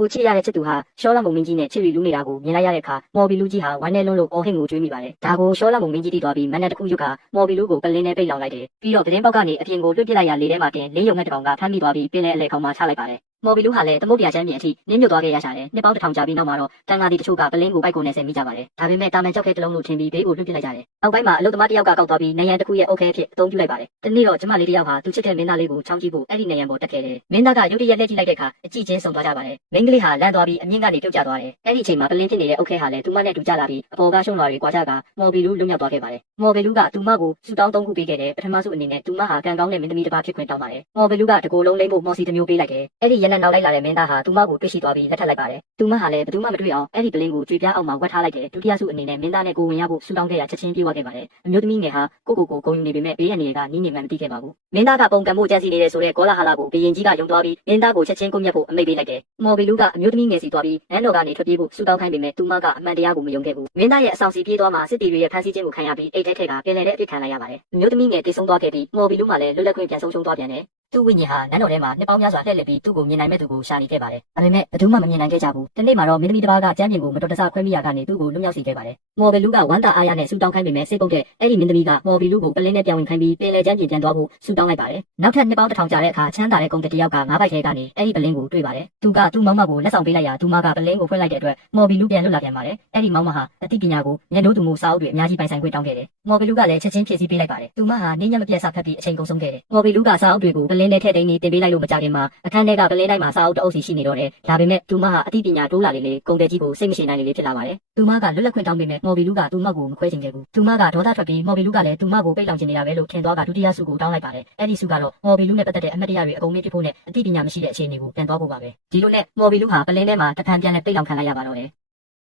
ကိုချစ်ရတဲ့ချစ်သူဟာရှောလမုံမင်းကြီးနဲ့ချစ်ရီလူနေတာကိုမြင်လိုက်ရတဲ့အခါမော်ဘီလူကြီးဟာဝမ်းနဲ့လုံးလို့အော်ဟင်ကိုကျွေးမိပါတယ်ဒါကိုရှောလမုံမင်းကြီးသိသွားပြီးမန္တတစ်ခုရုတ်ကမော်ဘီလူကိုပလင်းနဲ့ပိတ်လောင်လိုက်တယ်ပြီးတော့သတင်းပေါက်ကနေအပြင်ကိုလွှတ်ပစ်လိုက်ရလေထဲမှာတင်လင်းယုံနဲ့တကောင်ကဖမ်းမိသွားပြီးပင်လယ်အလဲခေါင်းမှာချလိုက်ပါတယ်မော်ဘီလူဟာလည်းသမုတ်တရားချမ်းမြေအထိနင်းမြုပ်သွားခဲ့ရရှာတယ်နှစ်ပေါင်းတစ်ထောင်ကြာပြီးနောက်မှာတော့တန်ဃာတီတချို့ကပလင်းကိုပိုက်ကုန်နဲ့ဆင်မိကြပါတယ်ဒါပေမဲ့တာမန်ကြောက်ခဲတစ်လုံးလို့ထင်ပြီးဘေးကိုလွှတ်ပစ်လိုက်ကြတယ်အောက်ပိုင်းမှာအလုသမားတစ်ယောက်ကကောက်သွားပြီးနေရန်တစ်ခုရဲ့အုတ်ခဲအဖြစ်အသုံးပြုလိုက်ပါတယ်တနေ့တော့ကျမလေးတစ်ယောက်ဟာသူချစ်တဲ့မင်းသားလေးကိုချောင်းကြည့်ဖို့အဲ့ဒီနေရန်ပေါ်တက်ခဲ့တယ်မင်းသားကရုတ်တရက်လှည့်ကြည့်လိုက်တဲ့အခါအကြည့်ချင်းဆုံသွားကြပါတယ်မိန်းကလေးဟာလန့်သွားပြီးအမြင့်ကနေပြုတ်ကျသွားတယ်အဲ့ဒီအချိန်မှာပလင်းဖြစ်နေတဲ့အုတ်ခဲဟာလည်းသူမနဲ့တူကျလာပြီးအပေါ်ကရှုံးလွာတွေကွာကြကမော်ဘီလူလွတ်မြောက်သွားခဲ့ပါတယ်မော်ဘီလူကသူမကိုစူတောင်း3ခုပေးခဲ့တယ်ပထမဆုံးအနေနဲ့သူမဟာကံကောင်းတဲ့မင်းသမီးတစ်ပါးဖြစ်ခွင့်တောင်းပါတယ်မော်ဘီလူကတကိုယ်လုံးလိမ့်ဖို့မော်စီတစ်မျိုးပေးလိုက်တယ်အဲ့ဒီရနက်နောက်လိုက်လာတဲ့မင်းသားဟာသူမကိုတွေ့ရှိသွားပြီးလက်ထပ်လိုက်ပါတယ်သူမဟာလည်းဘယ်သူမှမတွေ့အောင်အဲ့ဒီပလင်းကိုကြွေပြားအောင်မှာဝတ်ထားလိုက်တယ်ဒုတိယစုအနေနဲ့မင်းသားနဲ့ကိုဝင်ရဖို့စူတောင်းခဲ့ရချက်ချင်းပြေးသွားခဲ့ပါတယ်အမျိုးသမီးငယ်ဟာကိုဂုံယူနေပေမဲ့ဘေးရန်တွေကနီးနေမှမသိခဲ့ပါဘူးမင်းသားကပုံကံမှုကြံစီနေတဲ့ဆိုတဲ့ကောလာဟလကိုဘီရင်ကြီးကယုံသွားပြီးမင်းသားကိုချက်ချင်းကိုမြတ်ဖို့အမိန့်ပေးလိုက်တယ်မော်ဘီလူကအမျိုးသမီးငယ်စီသွားပြီးနန်းတော်ကနေထွက်ပြေးဖို့စူတောင်းခိုင်းပေမဲ့သူမကအမှန်တရားကိုမယုံခဲ့ဘူးမင်းသားရဲ့အဆောင်စီပြေးသွားမှာစစ်တီတွေရဲ့ဖမ်းဆီးခြင်းကိုခံရပြီးအိတ်ထဲထက်ကပင်လယ်ထဲအပြစ်ခံလိုက်ရပါတယ်အမျိုးသမီးငယ်တိတ်ဆုံးသွားခဲ့ပြီးမော်ဘီလူမှလည်းလွတ်လပ်ခွင့်ပြန်ဆုံးရှုံးသွားပြန်တယ်သူ့ဝိညာဉ်ဟာနန်းတော်ထဲမှာနှစ်ပေါင်းများစွာလှည့်လည်ပြီးသူ့ကိုမြင်နိုင်မဲ့သူကိုရှာနေခဲ့ပါတယ်။ဒါပေမဲ့ဘယ်သူမှမမြင်နိုင်ခဲ့ကြဘူး။ဒီနေ့မှာတော့မင်းသမီးတစ်ပါးကကျမ်းပြင်ကိုမတော်တဆခွဲမိရကနေသူ့ကိုလွတ်မြောက်စေခဲ့ပါတယ်။မော်ဘီလူကဝမ်းသာအားရနဲ့ဆူတောင်းခိုင်းပေမဲ့စိတ်ပုတ်တဲ့အဲ့ဒီမင်းသမီးကမော်ဘီလူကိုပလင်းနဲ့ပြောင်းဝင်ခိုင်းပြီးပင်လယ်ကျမ်းပြင်ပြန်သွားဖို့ဆူတောင်းလိုက်ပါတယ်။နောက်ထပ်နှစ်ပေါင်းတစ်ထောင်ကြာတဲ့အခါချမ်းသာတဲ့ကုန်တစ်ယောက်ကငါးပိုက်ထဲကနေအဲ့ဒီပလင်းကိုတွေ့ပါတယ်။သူကသူ့မောင်မကိုလက်ဆောင်ပေးလိုက်ရာသူမကပလင်းကိုဖွင့်လိုက်တဲ့အတွက်မော်ဘီလူပြန်လွတ်လာပြန်ပါတယ်။အဲ့ဒီမောင်မဟာအသိပညာကိုမျက်နှာသူမှုစာအုပ်တွေအများကြီးပိုင်ဆိုင်ခွင့်တောင်းခဲ့တယ်။မော်ဘီလူကလည်းချက်ချင်းဖြည့်ဆည်းပေးလိုက်ပါတယ်။သူမဟာနင်းညံ့မပြတ်စဖတ်ပြီးအချိန်ကုန်ဆုံးခဲ့တယ်။မော်ဘီလူကစာအုပ်တွေကိုပလင်းနဲ့ထည့်သိမ်းပြီးတင်ပေးလိုက်လို့မကြခင်မှာအခန်းထဲကပလင်းတိုင်းမှာစာအုပ်တအုပ်စီရှိနေတော့တယ်ဒါပေမဲ့သူမဟာအသိပညာတိုးလာလေကုန်တယ်ကြီးကိုစိတ်မရှိနိုင်လေဖြစ်လာပါတယ်သူမကလွတ်လပ်ခွင့်တောင်းပေမဲ့မော်ဘီလူကသူမကိုမခွဲချင်ခဲ့ဘူးသူမကဒေါသထွက်ပြီးမော်ဘီလူကလည်းသူမကိုပိတ်လောင်ချင်နေတာပဲလို့ထင်သွားကဒုတိယစုကိုတောင်းလိုက်ပါတယ်အဲ့ဒီစုကတော့မော်ဘီလူနဲ့ပတ်သက်တဲ့အမှတ်တရတွေအကုန်မေ့ပြဖို့နဲ့အသိပညာမရှိတဲ့အခြေအနေကိုပြန်သွားဖို့ပါပဲဒီလိုနဲ့မော်ဘီလူဟာပလင်းထဲမှာတခါပြန်လဲပိတ်လောင်ခံလိုက်ရပါတော့တယ်